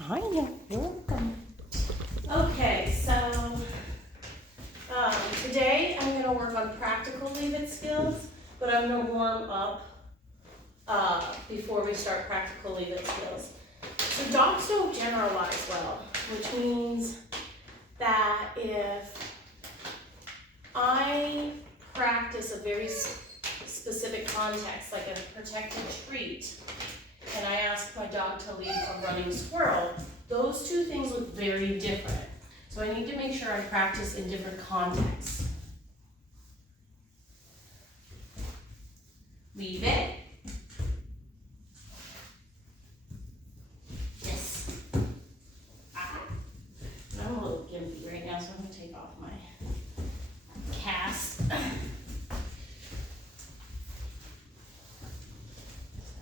Hi, you're welcome. Okay, so today I'm going to work on practical leave-it skills, but I'm going to warm up before we start practical leave-it skills. So dogs don't generalize well, which means that if I practice a very specific context, like a protected treat, and I ask my dog to leave a running squirrel, those two things look very different. So I need to make sure I practice in different contexts. Leave it. Yes. Ah. I'm a little gimpy right now, so I'm going to take off my cast. I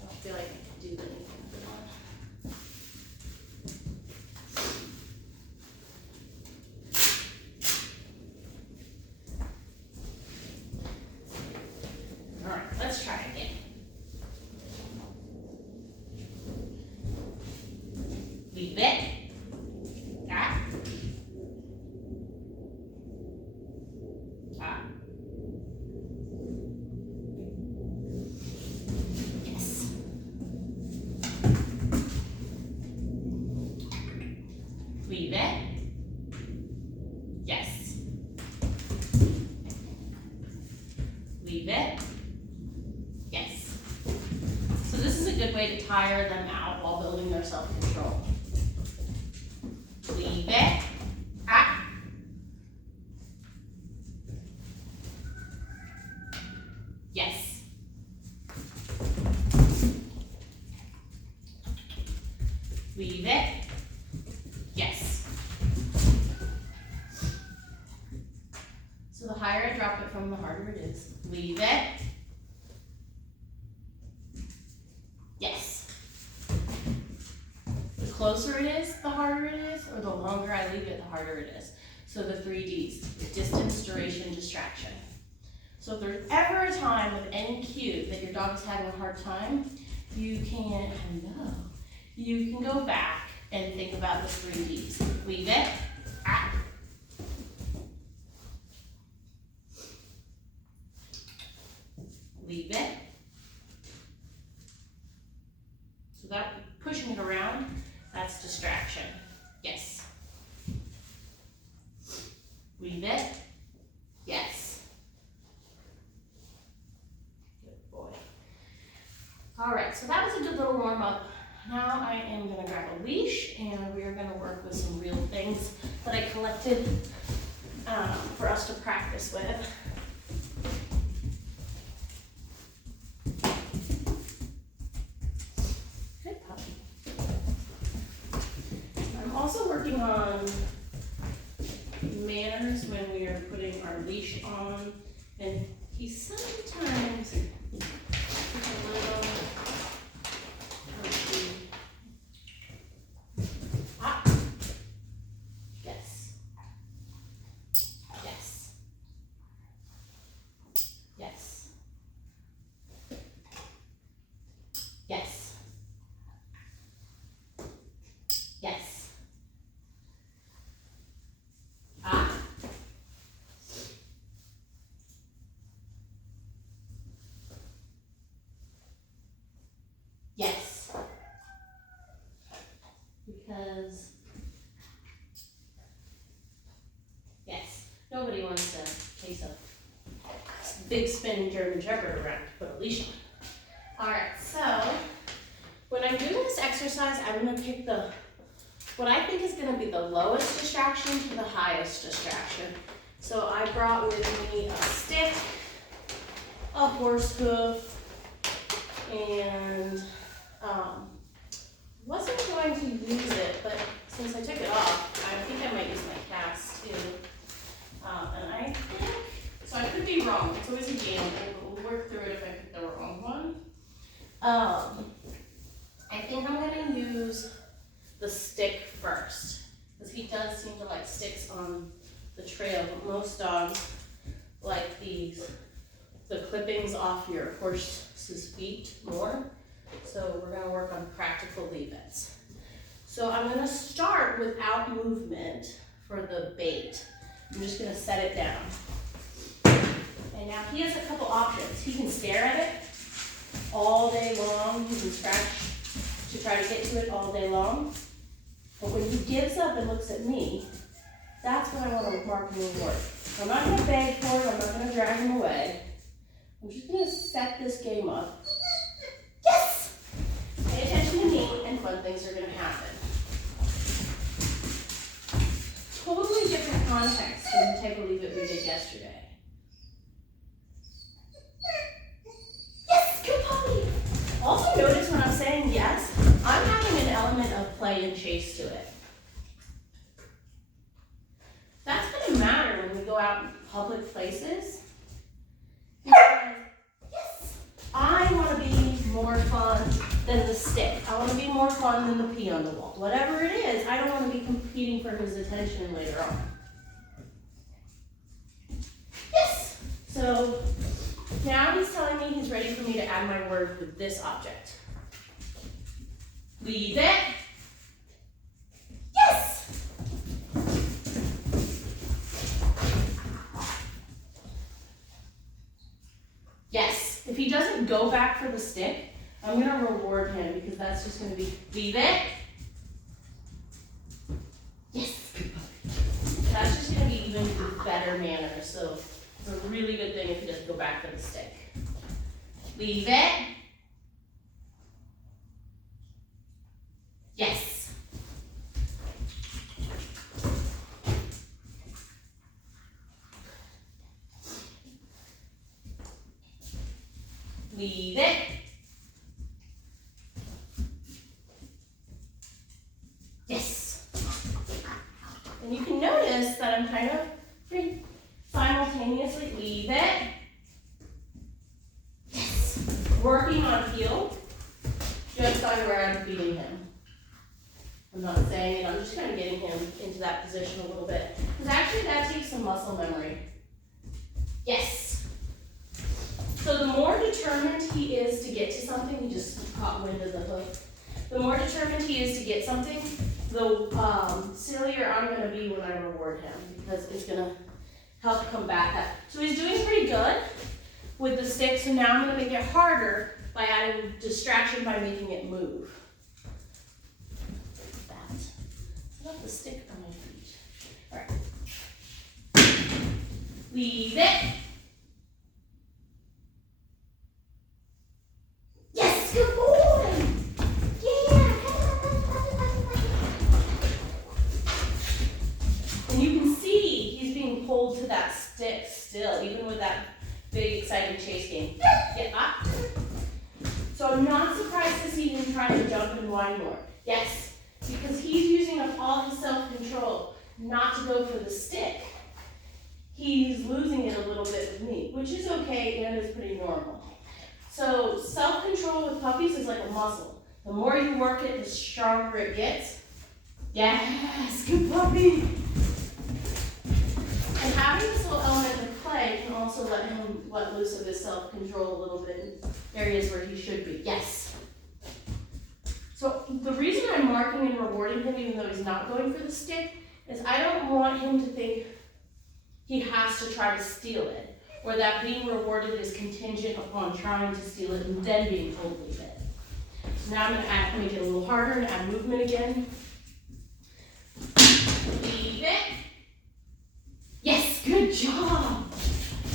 don't feel like I can do anything with it on. All right, let's try again. Leave it. Ah. Ah. Yes. Leave it. Yes. Leave it. Yes. So this is a good way to tire them out while building their self-control. Leave it. Ah. Yes. Leave it. Yes. So the higher I drop it from, the harder it is. Leave it. Yes. The closer it is, the harder it is, or the longer I leave it, the harder it is. So the 3 Ds, distance, duration, distraction. So if there's ever a time with any cue that your dog is having a hard time, you can go back and think about the 3 Ds. Leave it. Ah. Leave it. So that pushing it around, that's distraction. Yes. Leave it. Yes. Good boy. All right, so that was a good little warm up. Now I am gonna grab a leash and we are gonna work with some real things that I collected for us to practice with. Good puppy. I'm also working on manners when we are putting our leash on, and he sometimes is a little ah. Yes. Yes. Yes. Yes. Yes. Ah. Yes. Because yes, nobody wants to chase a big spinning German Shepherd around to put a leash on. All right, so when I'm doing this exercise, I'm gonna pick what I think is gonna be the lowest distraction to the highest distraction. So I brought with me a stick, a horse hoof, and wasn't going to use it, but since I took it off, I think I might use my cast too. And I think, so I could be wrong, it's always a gamble, but we'll work through it if I pick the wrong one. I think I'm gonna use the stick first, because he does seem to like sticks on the trail, but most dogs like the clippings off your horse's feet more. So we're gonna work on practical leave-its. So I'm gonna start without movement for the bait. I'm just gonna set it down. And now he has a couple options. He can stare at it all day long. He can scratch to try to get to it all day long. But when he gives up and looks at me, that's when I want to mark and reward. I'm not gonna beg for it, I'm not gonna drag him away. I'm just gonna set this game up. Yes! Pay attention to me and fun things are gonna happen. Totally different context than the Take or Leave It we did yesterday. Yes, good puppy! Also notice when I'm saying yes, I'm having an element of play and chase to it. That's gonna matter when we go out in public places. Because, yes, I wanna be more fun than the stick. I wanna be more fun than the pee on the wall. Whatever it is, I don't wanna be competing for his attention later on. Yes! So now he's telling me he's ready for me to add my word with this object. Leave it. Yes! Yes. If he doesn't go back for the stick, I'm going to reward him because that's just going to be, leave it. Yes. That's just going to be even better manners. So it's a really good thing if he doesn't go back for the stick. Leave it. Yes. Leave it. Yes. And you can notice that I'm kind of simultaneously leave it. Yes. Working on heel, just on where I'm feeding him. I'm not saying it, I'm just kind of getting him into that position a little bit. Because actually that takes some muscle memory. Yes. So the more determined he is to get to something, he just caught wind of the hook. The more determined he is to get something, the sillier I'm going to be when I reward him. Because it's going to help combat that. So he's doing pretty good with the stick, so now I'm going to make it harder by adding distraction by making it move. Not the stick on my feet. All right. Leave it. Yes, good boy. Yeah. And you can see he's being pulled to that stick still, even with that big, exciting chase game. Get up. So I'm not surprised to see him trying to jump and whine more. Yes. Because he's using up all his self-control not to go for the stick. He's losing it a little bit with me, which is okay and is pretty normal. So self-control with puppies is like a muscle. The more you work it, the stronger it gets. Yes, good puppy. And having this little element of play can also let him let loose of his self-control a little bit in areas where he should be. Yes. So the reason I'm marking and rewarding him even though he's not going for the stick is I don't want him to think he has to try to steal it, or that being rewarded is contingent upon trying to steal it and then being told to leave it. So now I'm going to make it a little harder and add movement again. Leave it. Yes, good job.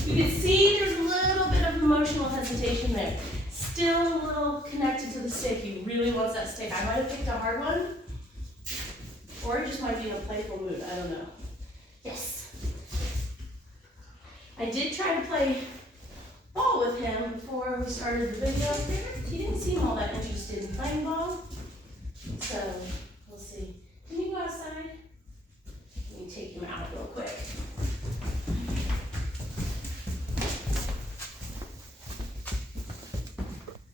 You can see there's a little bit of emotional hesitation there. Still a little connected to the stick. He really wants that stick. I might have picked a hard one, or it just might be in a playful mood. I don't know. Yes. I did try to play ball with him before we started the video. He didn't seem all that interested in playing ball, so